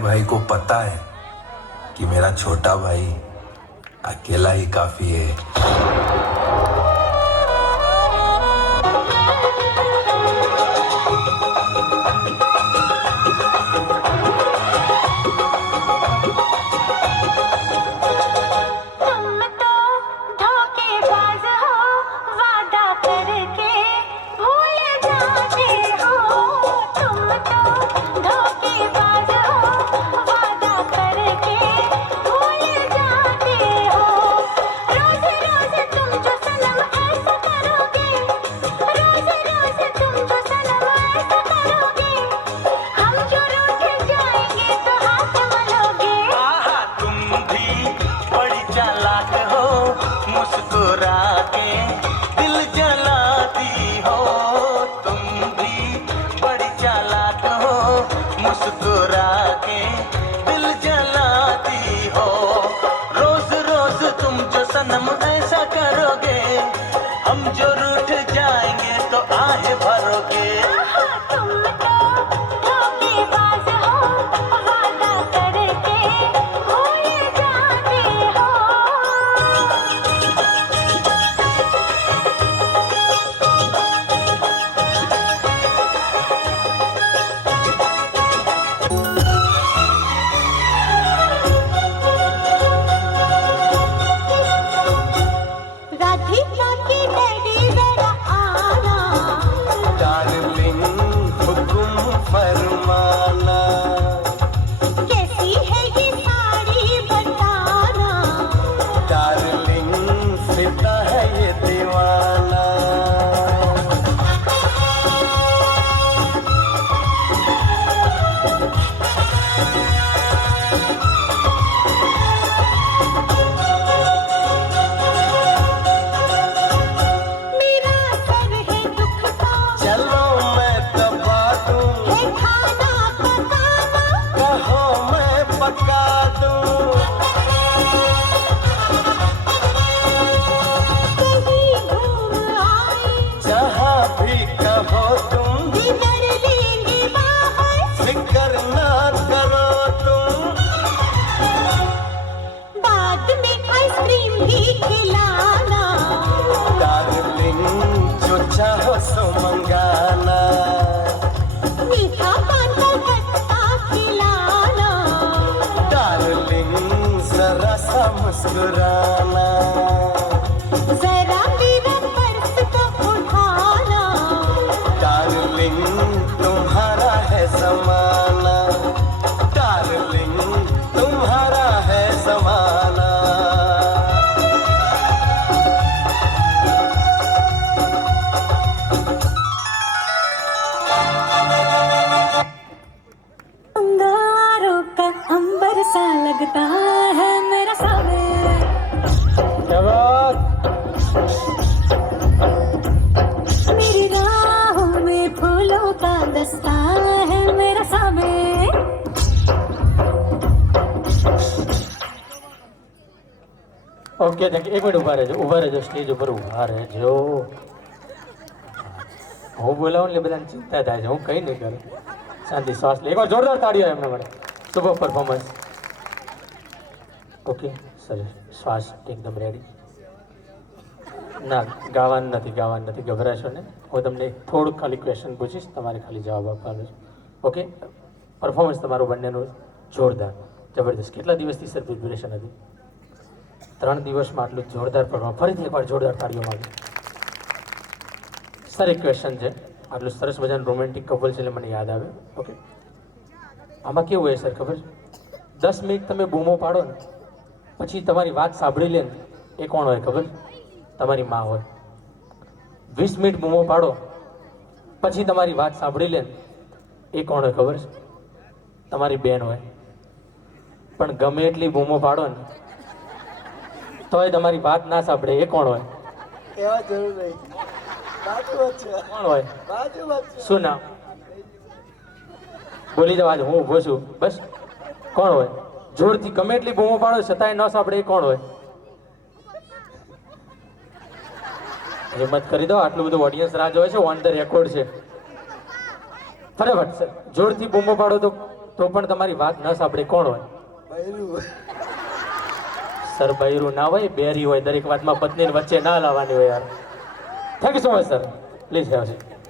भाई को पता है कि मेरा छोटा भाई अकेला ही काफी है। मुस्कुराना जरा मेरा पर्स तो उठाना डार्लिंग तुम्हारा है ज़माना डार्लिंग तुम्हारा है ज़माना अंगारों का अंबर सा लगता है मेरा सावे मेरी राहों में फूलों का दस्ता है मेरा सावे ओके थैंक यू एक मिनट ઊભા રહેજો સ્ટેજ ઉપર ઊભા રહેજો હું બોલાવું એટલે બધાને ચિંતા થાય છે હું કંઈ નહીં કરું શાંતિ શ્વાસ લે એકવાર જોરદાર તાળીઓ એમના માટે સુપર પરફોર્મન્સ ઓકે સરસ શ્વાસ એકદમ રેડી ના ગાવાનું નથી ગભરાશો ને હું તમને થોડુંક ખાલી ક્વેશ્ચન પૂછીશ તમારે ખાલી જવાબ આપવાનો છે ઓકે પરફોર્મન્સ તમારું બંનેનું જોરદાર જબરદસ્ત કેટલા દિવસથી સર પ્રિપેરેશન હતી 3 દિવસમાં આટલું જોરદાર પરફોર્મન્સ ફરીથી એકવાર જોરદાર તાળીઓ માંગો સર એક ક્વેશ્ચન છે આટલું સરસ મજાનું રોમેન્ટિક કપલ છે એટલે મને યાદ આવે ઓકે આમાં કેવું હોય સર ખબર 10 મિનિટ તમે બૂમો પાડો ને પછી તમારી વાત સાંભળી લે ને એ કોણ હોય ખબર તમારી માં હોય 20 મિનિટ બૂમો પાડો પછી તમારી વાત સાંભળી લે ને એ કોણ હોય ખબર તમારી બેન હોય પણ ગમે એટલી બૂમો પાડો ને તોય તમારી વાત ના સાંભળે એ કોણ હોય એવા જરૂર નહીં કોણ હોય શું નામ બોલી જાવ આજે હું ઊભો છું બસ કોણ હોય જોરથી ગમે એટલી બૂમો પાડો છતાંય ન સાંભળે એ કોણ હોય હિંમત કરી દો આટલું બધું ઓડિયન્સ રાહ જોવે છે ઓન ધ રેકોર્ડ છે ફટાફટ સર જોરથી બૂમો પાડો તો તો પણ તમારી વાત ન સાંભળે કોણ હોય? બૈરું. સર બૈરું ના હોય, બેરી હોય. દરેક વાતમાં પત્નીની વચ્ચે ના લાવવાની હોય યાર. Thank you so much sir. Please have seat.